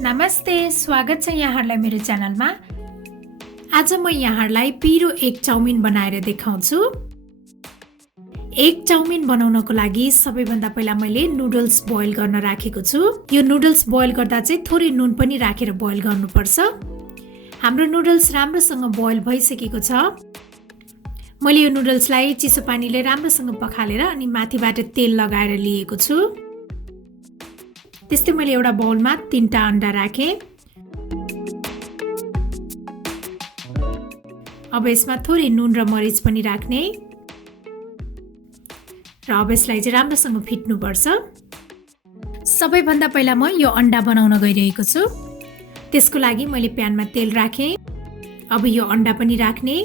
नमस्ते, स्वागत छ यहाँहरूलाई मेरो च्यानलमा। आज म यहाँहरूलाई पिरो एग चाउमिन बनाएर देखाउँछु। एग चाउमिन बनाउनको लागि सबैभन्दा पहिला मैले नुडल्स बोइल गर्न राखेको छु। यो नुडल्स बोइल गर्दा चाहिँ थोरै नुन पनि राखेर बोइल गर्नुपर्छ। हाम्रो नुडल्स राम्रोसँग बोइल भइसकेको छ। मैले यो नुडल्सलाई चिसो पानीले राम्रोसँग पखालेर अनि माथिबाट तेल लगाएर लिएको छु। त्यस्तै मैले एउटा बाउलमा 3टा अन्डा राखे। अब यसमा थोरै नुन र मरिच पनि राख्ने र अब यसलाई चाहिँ राम्रोसँग फिट्नुपर्छ। सबैभन्दा पहिला म यो अन्डा बनाउन गइरहेको छु। त्यसको लागि मैले प्यानमा तेल राखे। अब यो अन्डा पनि राख्ने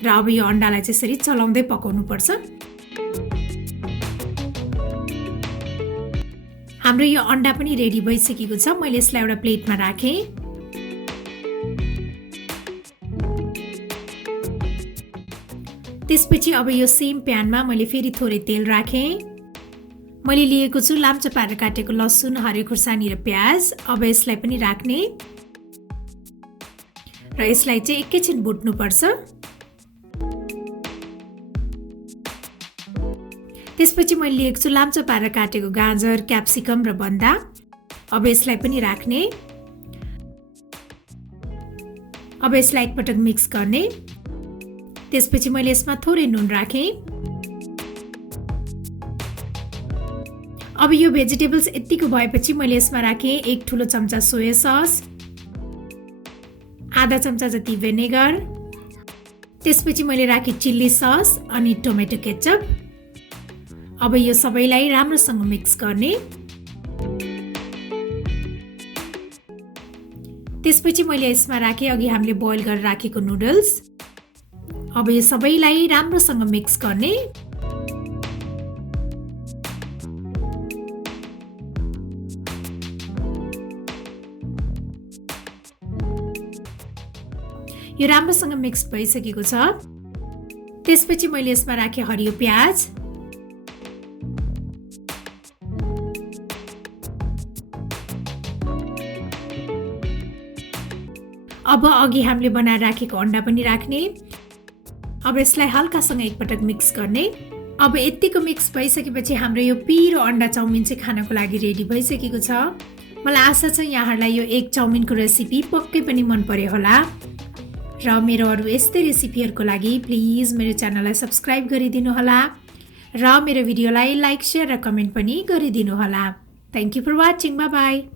र अब यो अन्डालाई चाहिँ यसरी चलाउँदै पकाउनु पर्छ। हाम्रो यो अन्डा पनि रेडी भइसकेको छ। मैले यसलाई एउटा प्लेटमा राखे। त्यसपछि अब यो सेम प्यानमा मैले फेरि थोरै तेल राखे। मैले लिएको छु लाम्चो पारेर काटेको लसुन, हरियो खुर्सानी र प्याज। अब यसलाई पनि राख्ने र यसलाई चाहिँ एकैछिन भुट्नुपर्छ। त्यसपछि मैले लिएको छु लाम्चो पारेर काटेको गाजर, क्याप्सिकम र बन्दा। अब यसलाई पनि राख्ने। अब यसलाई एकपटक मिक्स गर्ने। त्यसपछि मैले यसमा थोरै नुन राखे। अब यो भेजिटेबल्स यतिको भएपछि मैले यसमा राखे 1 ठुलो चम्चा सोया सस, आधा चम्चा जति भिनेगर। त्यसपछि मैले राखे चिल्ली सस अनि टोमेटो केचप। अब यो सबैलाई राम्रोसँग मिक्स गर्ने। त्यसपछि मैले यसमा राखे अघि हामीले बोइल गरेर राखेको नुडल्स। अब यो सबैलाई राम्रोसँग मिक्स गर्ने। यो राम्रोसँग मिक्स भइसकेको छ। त्यसपछि मैले यसमा राखे हरियो प्याज। अब अघि हामीले बनाएर राखेको अन्डा पनि राख्ने। अब यसलाई हल्कासँग एकपटक मिक्स गर्ने। अब यतिको मिक्स भइसकेपछि हाम्रो यो पिरो अन्डा चाउमिन चाहिँ खानको लागि रेडी भइसकेको छ। मलाई आशा छ यहाँहरूलाई यो एग चाउमिनको रेसिपी पक्कै पनि मन पर्यो होला। र मेरो अरू यस्तै रेसिपीहरूको लागि प्लिज मेरो च्यानललाई सब्स्क्राइब गरिदिनु होला र मेरो भिडियोलाई लाइक, शेयर र कमेन्ट पनि गरिदिनु होला। Thank you for watching. Bye by.